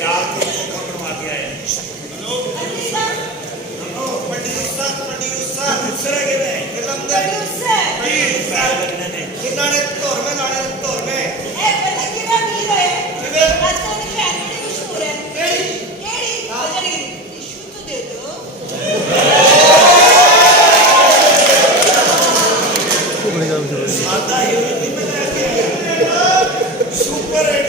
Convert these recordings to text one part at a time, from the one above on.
प्यार को धोखा बनवा के आए। हेलो प्रोड्यूसर है किने जलंधर ने किन्ना ने धोर में लाने धोर में ए पता किरा वीर है अच्छा ने कैनेडी मशहूर है केड़ी हां जड़ी टिश्यू तो दे दो सादा ही सुपर है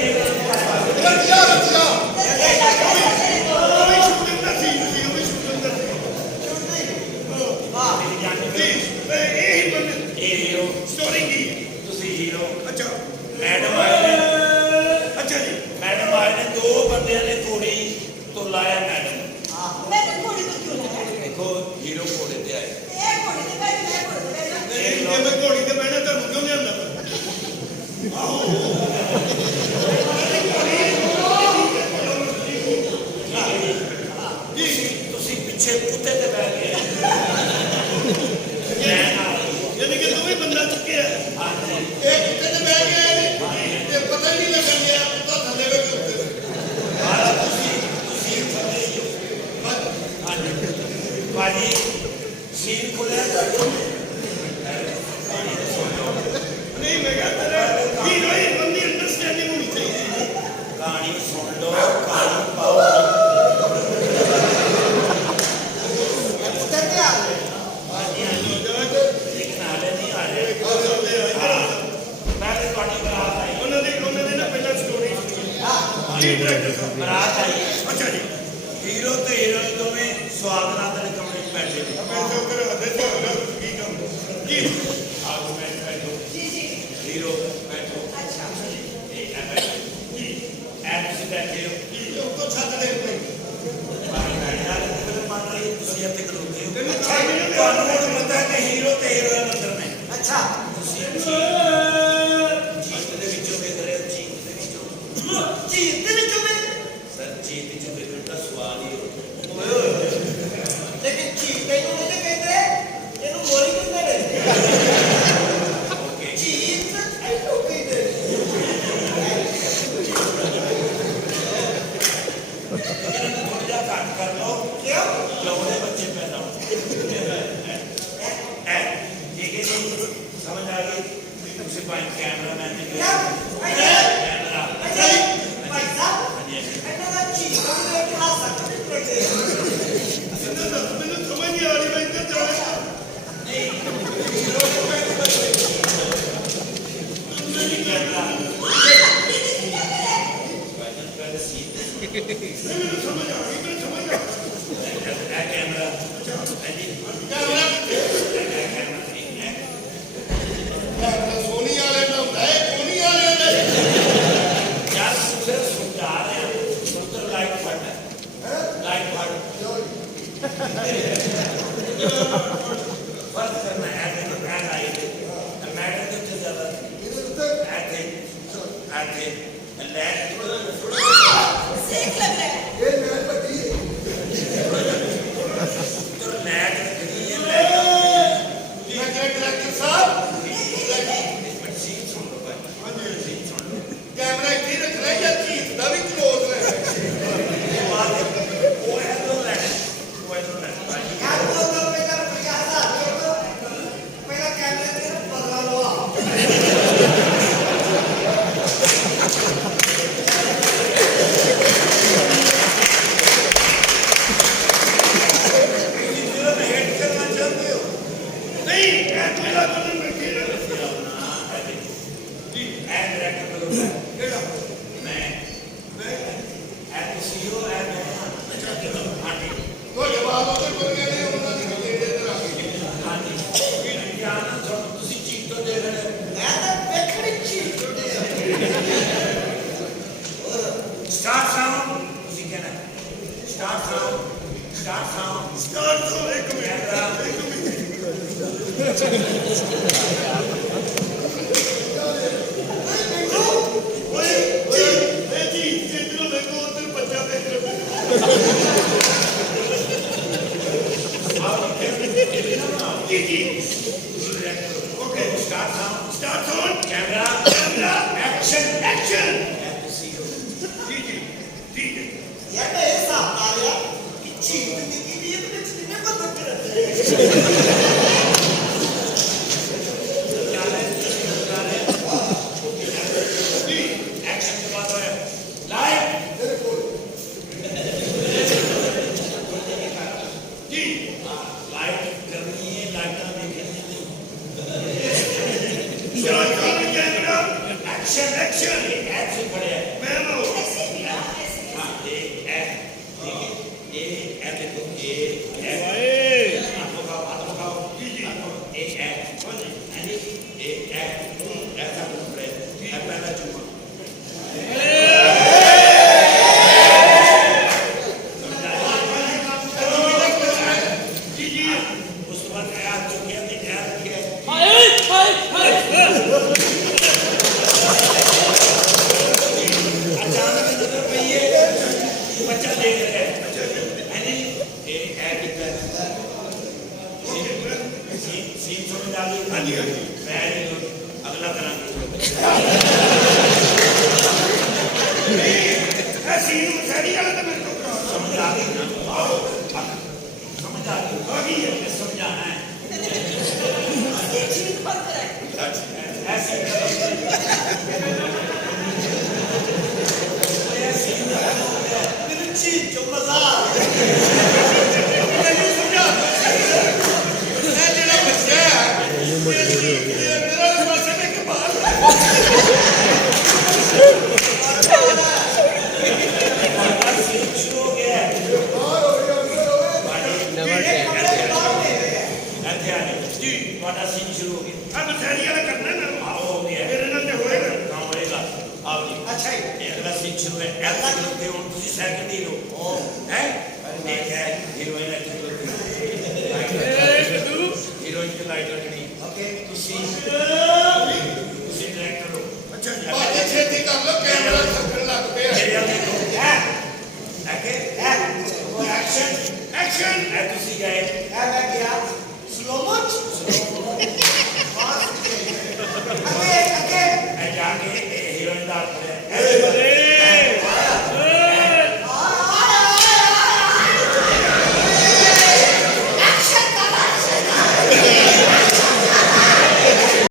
मैडम आए ने अच्छा जी मैडम आए ने दो बंदे ने घोड़ी तो लाया मैडम मैं तो घोड़ी तो क्यों लाया देखो हीरो घोड़े ते आए ए घोड़ी ते मैं मैं घोड़ी ते बैठा ਤੁਹਾਨੂੰ ਕਿਉਂ ਲਿਆਂਦਾ जी ਤੁਸੀਂ ਪਿੱਛੇ ਕੁੱਤੇ ਤੇ ਬੈਠ ਗਏ यानी कि तुम्हें बंदा चुके है एक कुत्ते ते बैठ गए ने ये पता ही नहीं लगन गया कुत्ता थले में कुत्ते भाजी सीन खुले नहीं मैं कहता तेरा हीरोइन बंदी अंडरस्टैंडिंग होनी चाहिए कहानी सुन लो कहानी पाओ लेकिन हाले नहीं आ रहे मैं तो पानी बरात आई उन्होंने ना पहला स्टोरी बरात आई अच्छा जी हीरो तो हीरोइन दोवें स्वागत नाल कमरे में बैठे मैं तो कर हदे से होगा की काम जी आओ मैं बैठो जी जी हीरो बैठो अच्छा ए बैठो जी ऐप से बैठे हो जी तो छत दे पे बाहर बैठे यार किधर मान रही ਤੁਸੀਂ ਇੱਥੇ ਖਲੋਤੇ ਹੋ तेरे छाई ने ਤੁਹਾਨੂੰ ਪਤਾ ਹੈ ਕਿ ਹੀਰੋ ਤੇ ਹੀਰੋਇਨ ਅੰਦਰ ਨੇ अच्छा ਤੁਸੀਂ ਜੀਤ ਦੇ ਵਿੱਚੋਂ ਵੇਖ ਰਹੇ ਹੋ ਜੀਤ ਦੇ ਵਿੱਚੋਂ जी ते विचों में ਸਰ ਜੀਤ ਵਿੱਚੋਂ ਵੇਖਣ ਦਾ ਸਵਾਲ ਹੀ ਹੋ लेकिन जी तेनू नहीं कहते तेनू मोरी क्यों कहते ओके जी ऐसो कहते ਇਹਨਾਂ ਨੂੰ ਥੋੜਾ ਜਿਹਾ ਘੱਟ ਕਰ ਲਓ क्यों ਲੌੜੇ ਬੱਚੇ ਪੈਦਾ ਹੋ ਐ ਠੀਕ ਹੈ ਜੀ ਸਮਝ ਆ ਗਈ ਤੁਸੀਂ ਭਾਈ ਕੈਮਰਾਮੈਨ ਨੇ क्या ਕੈਮਰਾ अच्छा भाई साहब ਹਾਂਜੀ ਹਾਂਜੀ ऐसा ना जी हम लोग के हाथ सकते पड़ते मैंने समझ नहीं आ रही मैं इधर जाने ਤੁਸੀਂ ਕੈਮਰਾ मैंने समझ आ गई मैंने समझ आ ਇਹ ਕੈਮਰਾ ਹਾਂਜੀ कैमरा सोनी वाले ना होता है कोनी वाले ना यार सिर्फ सुनता रहे हैं उधर लाइट फट है लाइट फट फर्क करना है ऐसे ऐसे लाइट मैटर तो ज्यादा ऐसे ऐसे लाइट सेक लग रहा है ये मैं पति तो लाइट नहीं है लाइट मैं डायरेक्टर साहब सीन सुन लो भाई हाँ जी सीन सुन लो कैमरा इतनी रख रहा है या चीज का भी क्लोज है ये बात है वो है तो लाइट भाई यार तो पहला 50,000 तो पहला कैमरे से बदला लो फिल्म हिट करना चाहते हो नहीं मैं मेरा बदल में फिर जी एंड डायरेक्टर करूंगा मैं एंड सीईओ एंड हां जी तो जवाब उधर बोल गए नहीं उन्होंने निकल के इधर आ गए हां जी ध्यान से ਤੁਸੀਂ ਚੀਜ਼ ਤੋਂ ਦੇਖ ਰਹੇ मैं तो देखड़ी चीज टूटे स्टार्ट साउंड ਤੁਸੀਂ कहना स्टार्ट साउंड स्टार्ट तो एक मिनट ओए ओए ए जी इधर देखो उधर बच्चा देख रहे जी जी okay start sound camera action action and CEO जी जी ठीक है ਐਕਸ਼ਨ ਦੇ ਬਾਅਦ ਹੋਇਆ ਲਾਈਟ ਜੀ ਲਾਈਟ ਕਰਨੀ ਹੈ ਲਾਈਟਾਂ ਦੇਖਣੀ Shah Khan camera action action action ਖੜਿਆ ਮੈਂ ਆਓ ऐसे दिया ऐसे हाँ ये देखो ये ਓਏ हाथों का जी जी ये ऐसा पकड़े ये पहला चुम्मा जी जी उसके बाद यार जो किया थी यार किया अचानक नजर पई है बच्चा देख रहा है नहीं ये ऐड कर सीन समझ आ गई हाँ जी हाँ जी वेरी गुड अगला करांगे ऐसी मसारी वाला तो मेरे को करा समझ आ गई ना समझ आ गई आ गई है समझाना है ये चीज बंद कराए ऐसे चीज जो मजा नहीं समझा मैं जेड़ा बच्चा है ये मेरा पासे में कमाल शुरू हो गया है जी ਤੁਹਾਡਾ ਸੀਨ ਸ਼ੁਰੂ ਹੋ ਗਿਆ अब मसारी वाला करना ना ਆਓ ਹੋ ਗਿਆ मेरे नाल ते होएगा ਕੰਮ ਹੋਏਗਾ ਆਓ ਜੀ अच्छा ही ਇਹ ਅਗਲਾ ਸੀਨ ਸ਼ੁਰੂ ਹੈ ਐਕਟ ਕਰੋਗੇ ਹੁਣ ਤੁਸੀਂ ਸੈਕਿੰਡ ਹੀਰੋ ਹੈ ਠੀਕ ਹੈ ਹੀਰੋਇਨ ਐਕਟ ਕਰੋਗੇ ਹੀਰੋਇਨ ਦੀ ਲਾਈਟ ਲੱਗਣੀ ਓਕੇ ਤੁਸੀਂ